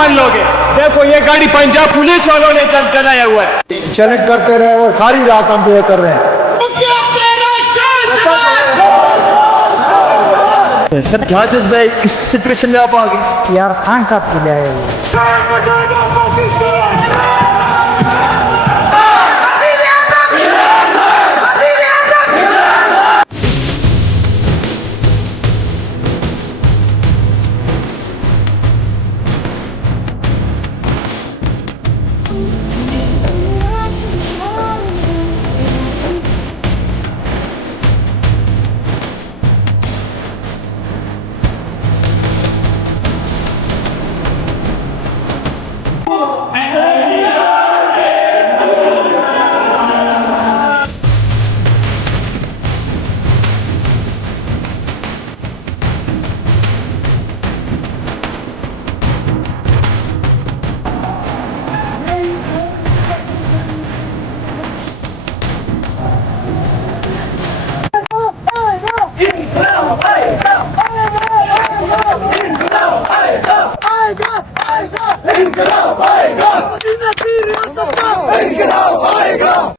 मान लोगे? देखो ये गाड़ी पंजाब पुलिस वालों ने चलाया हुआ है। चैलेंज करते रहे और सारी रात हम ये कर रहे हैं। सर क्या जज्बा है इस सिचुएशन में आप आ गए? यार खान साहब के लिए आए हुए आएगा